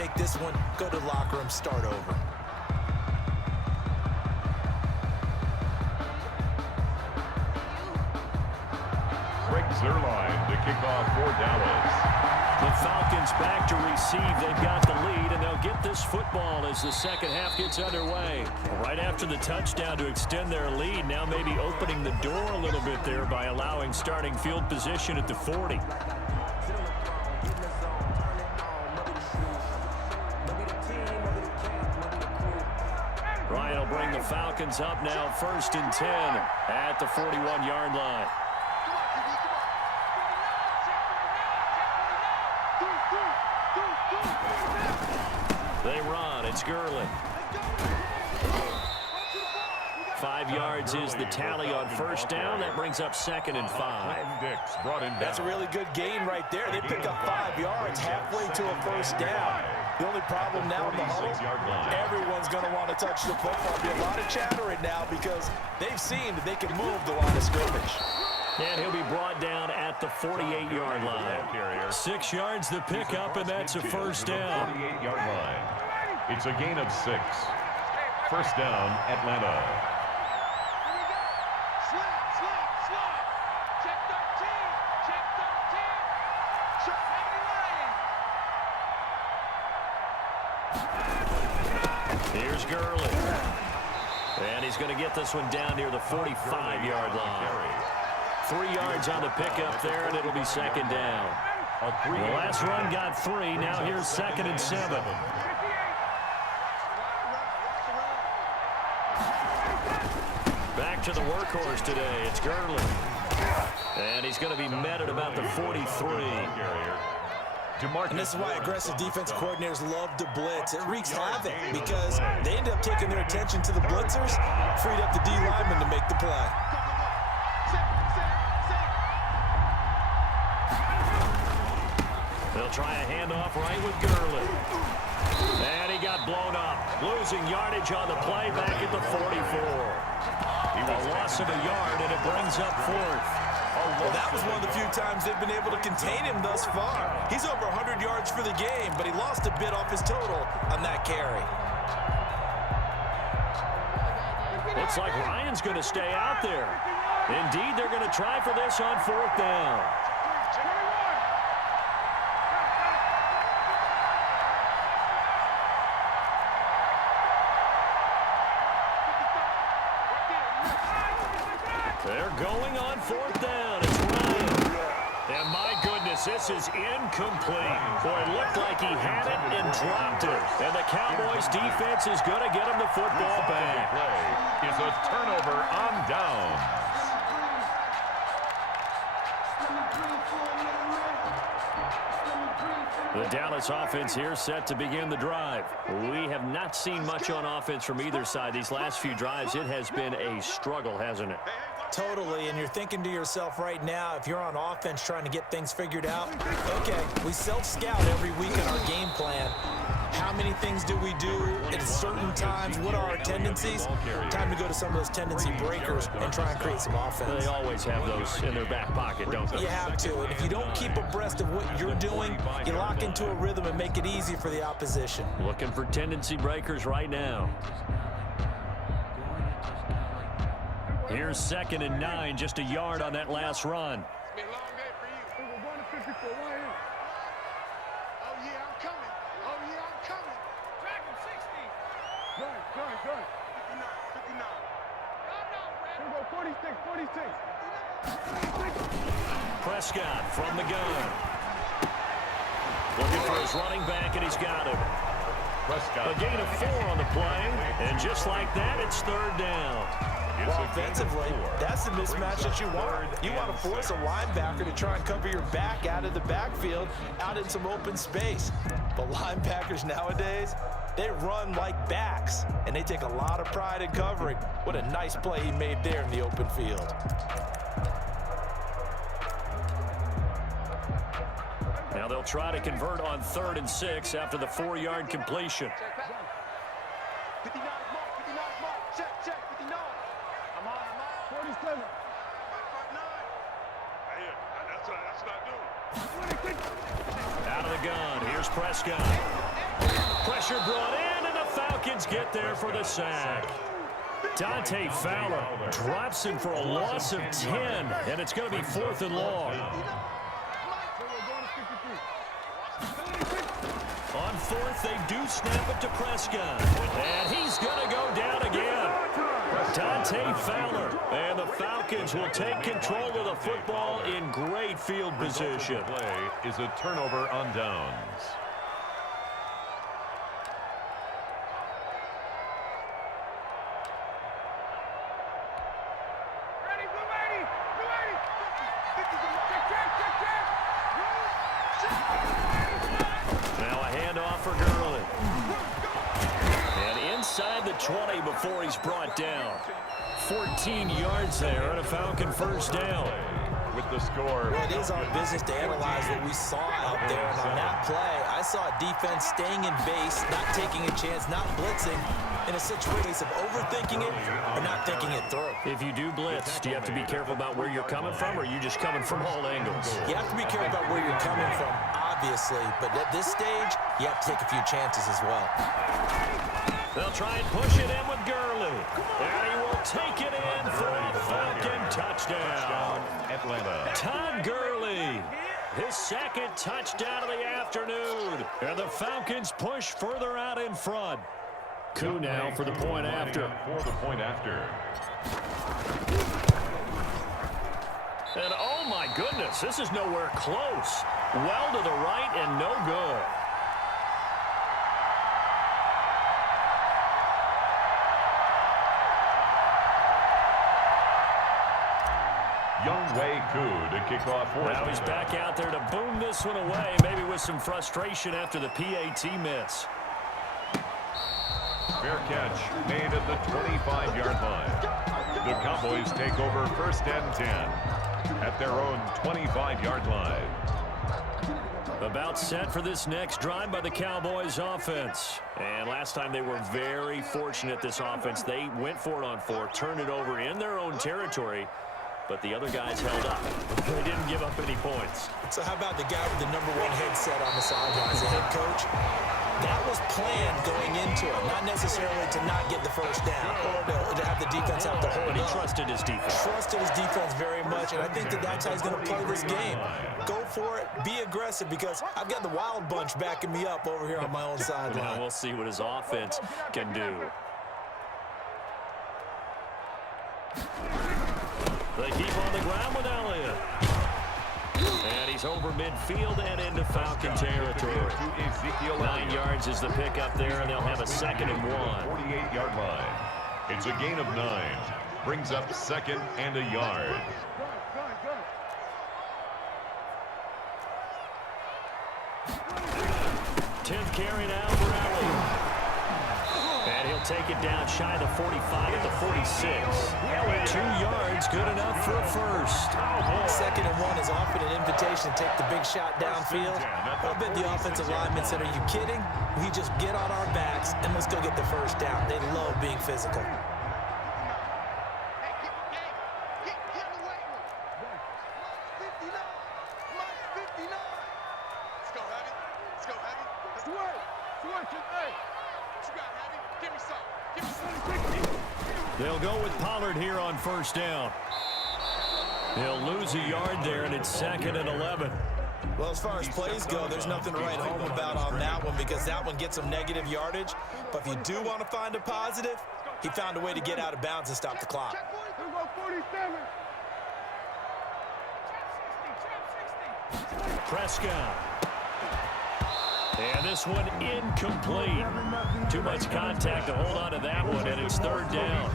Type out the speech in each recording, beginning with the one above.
take this one, go to the locker room, start over. Zerline to kick off for Dallas. The Falcons back to receive. They've got the lead, and they'll get this football as the second half gets underway. Right after the touchdown to extend their lead, now maybe opening the door a little bit there by allowing starting field position at the 40. Ryan will bring the Falcons up now 1st and 10 at the 41-yard line. They run. It's Gurley. 5 yards is the tally on first down. That brings up 2nd and 5. That's a really good gain right there. They pick up 5 yards halfway to a first down. The only problem now in the huddle, everyone's going to want to touch the football. There'll be a lot of chattering now because they've seen that they can move the line of scrimmage. And he'll be brought down at the 48-yard line. 6 yards the pickup, and that's a first down. 48-yard line. It's a gain of 6. First down, Atlanta. Here's Gurley. And he's going to get this one down near the 45-yard line. 3 yards on the pickup there, and it'll be second down. The last run got 3. Now here's 2nd and 7. Back to the workhorse today. It's Gurley. And he's going to be met at about the 43. And this is why aggressive defense coordinators love to blitz. It wreaks havoc because they end up taking their attention to the blitzers, freed up the D lineman to make the play. They'll try a handoff right with Gurley. And he got blown up. Losing yardage on the play back at the 44. A loss of a yard, and it brings up 4th. Well, that was one of the few times they've been able to contain him thus far. He's over 100 yards for the game, but he lost a bit off his total on that carry. Looks like Ryan's going to stay out there. Indeed, they're going to try for this on 4th down. They're going on 4th down. It's Ryan. And my goodness, this is incomplete. Boy, it looked like he had it and dropped it. And the Cowboys defense is going to get him the football back. Play is a turnover on downs. The Dallas offense here set to begin the drive. We have not seen much on offense from either side. These last few drives, it has been a struggle, hasn't it? Totally, and you're thinking to yourself right now, if you're on offense trying to get things figured out, okay, we self-scout every week in our game plan. How many things do we do at certain times? What are our tendencies? Time to go to some of those tendency breakers and try and create some offense. They always have those in their back pocket, don't they? You have to, and if you don't keep abreast of what you're doing, you lock into a rhythm and make it easy for the opposition. Looking for tendency breakers right now. Here's 2nd and 9, just a yard on that last run. It's been a long day for you. We're going to 54 right here. Oh, yeah, I'm coming. Oh, yeah, I'm coming. Track him 60. Good. 59. No, Red. Here we go, 46. Prescott from the gun. Looking for his running back, and he's got him. Prescott. A gain of 4 on the play, and just like that, it's 3rd down. Well, offensively, that's the mismatch that you want. You want to force a linebacker to try and cover your back out of the backfield, out in some open space. But linebackers nowadays, they run like backs, and they take a lot of pride in covering. What a nice play he made there in the open field. Now they'll try to convert on 3rd and 6 after the 4-yard completion. 59 mark. Check, 59. I'm on. 47. That's what I do. Out of the gun, here's Prescott. Pressure brought in, and the Falcons get there for the sack. Dante Fowler drops him for a loss of 10, and it's going to be 4th and long. On 4th, they do snap it to Prescott, and he's going to go down again. Dante Fowler, and the Falcons will take control of the football in great field position. Play is a turnover on downs. Now a handoff for Gurley. And inside the 20 before he's brought down. 14 yards there and a Falcon first down. With the score. Well, it is our business to analyze what we saw out there. And on that play, I saw a defense staying in base, not taking a chance, not blitzing, in a situation of overthinking it or not thinking it through. If you do blitz, do you have to be careful about where you're coming from, or are you just coming from all angles? You have to be careful about where you're coming from, obviously, but at this stage, you have to take a few chances as well. They'll try and push it in with Gurley. And he will take it in for a Falcon touchdown. Atlanta. Todd Gurley, his second touchdown of the afternoon. And the Falcons push further out in front. Coup now for the point after. For the point after. And oh my goodness, this is nowhere close. Well to the right and no good. Younghoe Koo to kick off for Now he's back out there to boom this one away, maybe with some frustration after the PAT miss. Fair catch made at the 25-yard line. The Cowboys take over 1st and 10 at their own 25-yard line. About set for this next drive by the Cowboys offense. And last time they were very fortunate, this offense. They went for it on 4, turned it over in their own territory, but the other guys held up. They didn't give up any points. So how about the guy with the #1 headset on the sidelines, the head coach? That was planned going into it, not necessarily to not get the first down or to have the defense have to hold But he up. trusted his defense. Trusted his defense very much, and I think that's how he's going to play this game. Go for it, be aggressive, because I've got the Wild Bunch backing me up over here on my own Now sideline. we'll see what his offense can do. They keep on the ground with Elliott. And he's over midfield and into Falcon territory. 9 yards is the pickup there, and they'll have a 2nd and 1. 48-yard line. It's a gain of 9. Brings up 2nd and a yard. 10th carry now for Elliott. And he'll take it down shy of the 45 at the 46. 2 yards, good enough for a first. 2nd and 1 is often an invitation to take the big shot downfield. I bet the offensive linemen said, are you kidding? We just get on our backs and let's go get the first down. They love being physical. They'll go with Pollard here on 1st down. He'll lose a yard there, and it's 2nd and 11. Well, as far as plays go, there's nothing to write home about on that one because that one gets some negative yardage. But if you do want to find a positive, he found a way to get out of bounds and stop the clock. Prescott. And this one incomplete. Too much contact to hold on to that one, and it's 3rd down.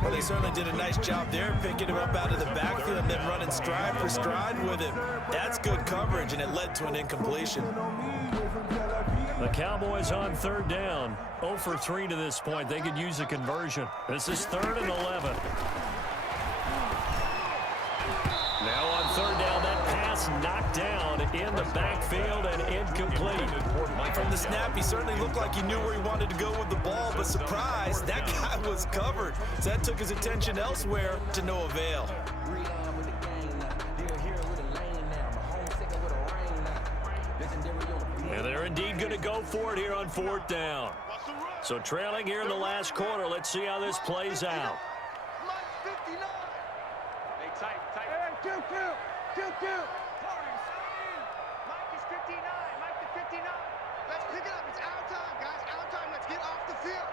Well, they certainly did a nice job there, picking him up out of the backfield and then running stride for stride with him. That's good coverage, and it led to an incompletion. The Cowboys on 3rd down. 0 for 3 to this point. They could use a conversion. This is 3rd and 11. Now on 3rd down, that pass knocked down in the backfield and incomplete. From the snap, he certainly looked like he knew where he wanted to go with the ball, but surprise, that guy was covered. So that took his attention elsewhere to no avail. And they're in indeed going to go for it here on 4th down. So trailing here in the last quarter. Let's see how this plays out. Mike 59. Hey, tight. Hey, kill. Mike is 59. Mike the 59. Let's pick it up. It's our time, guys. Our time. Let's get off the field.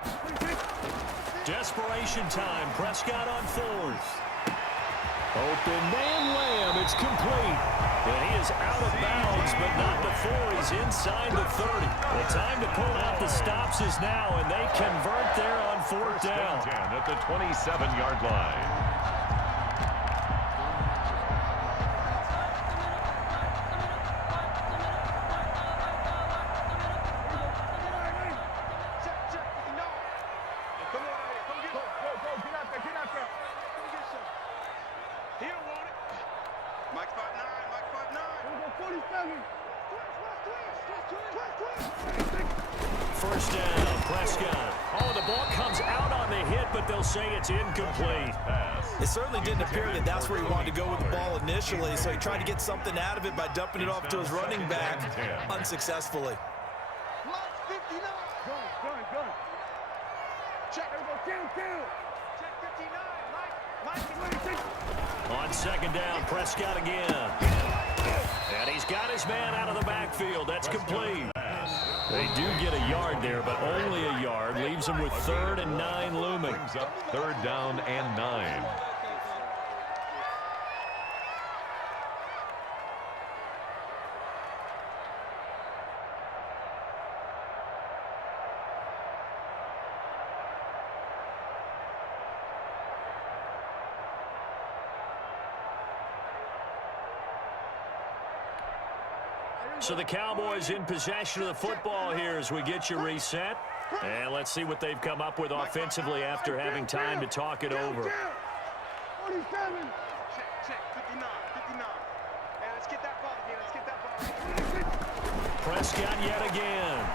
Desperation time. Prescott on 4th. Open man Lamb. It's complete. And he is out of bounds, but not before he's inside the 30. The time to pull out the stops is now, and they convert there on 4th down. 10 at the 27-yard line. First down, Prescott. Oh, the ball comes out on the hit, but they'll say it's incomplete. It certainly didn't appear that that's where he wanted to go with the ball initially, so he tried to get something out of it by dumping it off to his running back unsuccessfully. Mike 59. Gun. Check. Kill. Check 59. Mike. On 2nd down, Prescott again. And he's got his man out of the backfield. That's complete. They do get a yard there, but only a yard. Leaves them with 3rd and 9 looming. Brings up 3rd down and 9. So the Cowboys in possession of the football here as we get you reset. And let's see what they've come up with offensively after having time to talk it over. 47. Check. 59. Hey, let's get that ball again. Prescott yet again.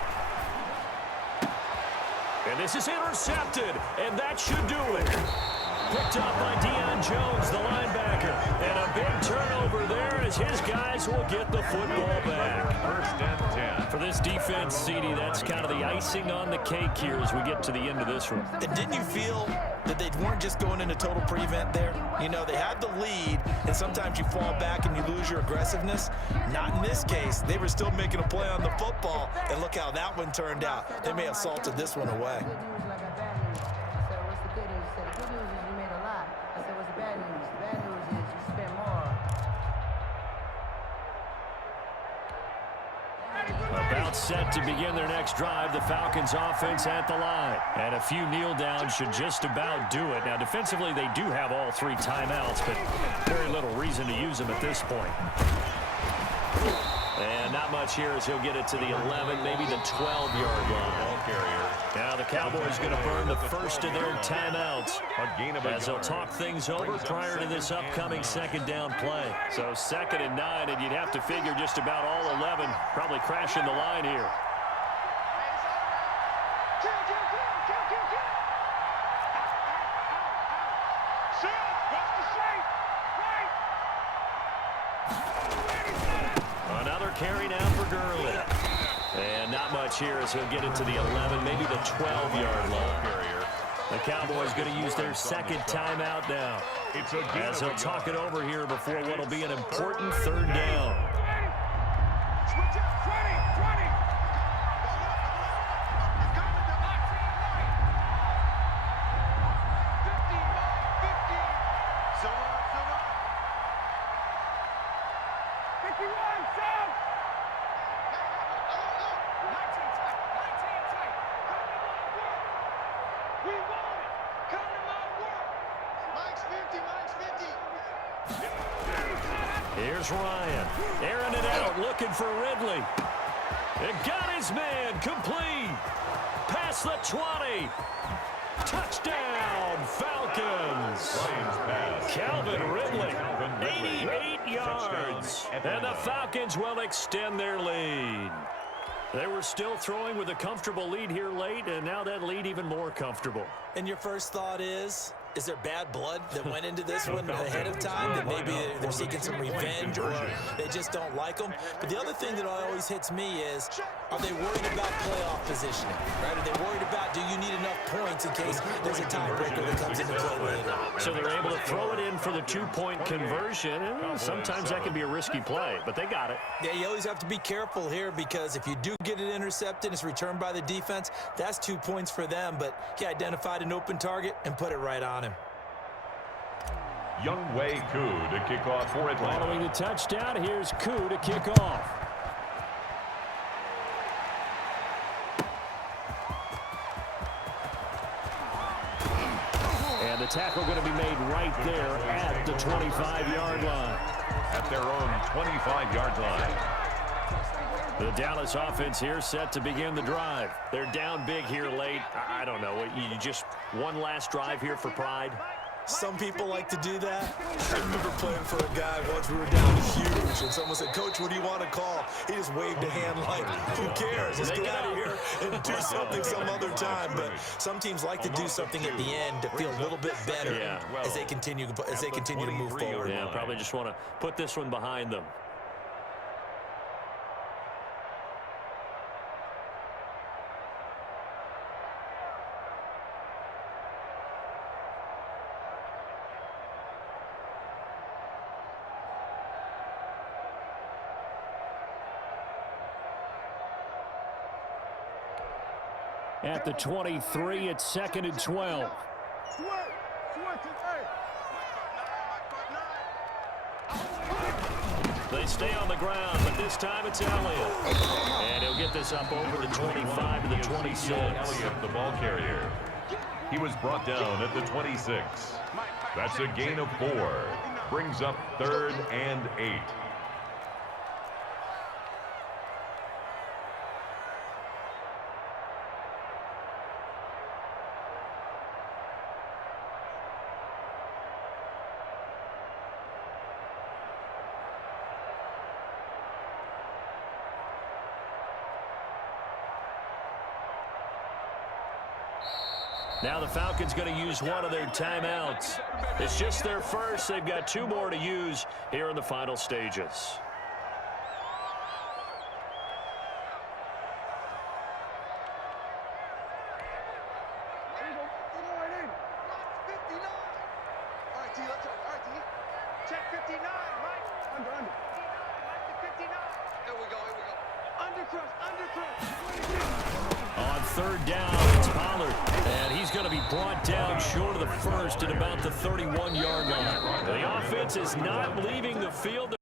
And this is intercepted, and that should do it. Picked up by Deion Jones, the linebacker. And a big turnover there as his guys will get the football back. 1st and 10. For this defense, CD, that's kind of the icing on the cake here as we get to the end of this one. And didn't you feel that they weren't just going into total prevent there? You know, they had the lead, and sometimes you fall back and you lose your aggressiveness. Not in this case. They were still making a play on the football, and look how that one turned out. They may have salted this one away. About set to begin their next drive, the Falcons offense at the line. And a few kneel downs should just about do it. Now, defensively, they do have all 3 timeouts, but very little reason to use them at this point. And not much here as he'll get it to the 11, maybe the 12-yard line. Now the Cowboys going to burn the first of their timeouts as they'll talk things over prior to this upcoming 2nd down play. So 2nd and 9, and you'd have to figure just about all 11 probably crashing the line here. Another carry now for Gurley. And not much here as he'll get it to the 11, maybe the 12-yard line. The Cowboys going to use their 2nd timeout now as they'll talk it over here before what will be an important 3rd down. Here's Ryan. Airing it out, looking for Ridley. It got his man complete. Past the 20. Touchdown, Falcons. Calvin Ridley, 88 yards. And the Falcons will extend their lead. They were still throwing with a comfortable lead here late, and now that lead even more comfortable. And your first thought is, Is there bad blood that went into this one ahead of time, that maybe they're seeking some revenge or they just don't like them? But the other thing that always hits me is, are they worried about playoff positioning? Right? Are they worried about, do you need enough points in case there's a tiebreaker that comes into play later? So they're able to throw it in for the two-point conversion, and sometimes that can be a risky play, but they got it. Yeah, you always have to be careful here, because if you do get it intercepted, it's returned by the defense, that's 2 points for them, but he identified an open target and put it right on him. Younghoe Koo to kick off for Atlanta. Following the touchdown, here's Koo to kick off. And the tackle going to be made right there at the 25-yard line. At their own 25-yard line. The Dallas offense here set to begin the drive. They're down big here late. I don't know. You just one last drive here for pride. Some people like to do that. I remember playing for a guy once. We were down huge, and someone said, "Coach, what do you want to call?" He just waved a hand like, who cares? Let's get out of here and do something some other time. But some teams like to do something at the end to feel a little bit better as they continue to move forward. Yeah, probably just want to put this one behind them. At the 23, it's 2nd and 12. They stay on the ground, but this time it's Elliott. And he'll get this up over the 25 to the 26. Elliott, the ball carrier. He was brought down at the 26. That's a gain of 4. Brings up 3rd and 8. Now the Falcons going to use one of their timeouts. It's just their first. They've got 2 more to use here in the final stages. Check 59, Mike. Under. 59. Here we go. Undercrush. On 3rd down, it's Pollard. And he's going to be brought down short of the first at about the 31-yard line. The offense is not leaving the field.